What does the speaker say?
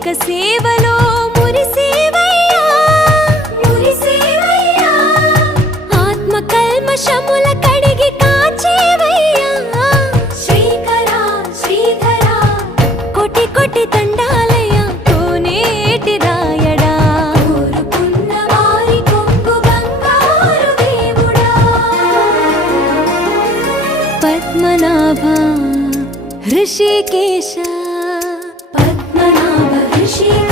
అభిషేక సేవలో మురిసేవయ్యా మురిసేవయ్యా ఆత్మ కల్మషముల కడిగి కాచేవయ్యా శ్రీకరా శ్రీధరా కోటి కోటి దండాలయ్యా కోనేటి రాయడా కోరుకున్న వారి కొంగు బంగారు దేవుడా పద్మనాభ ऋषिकेश पद्मनाभ ऋषिकेश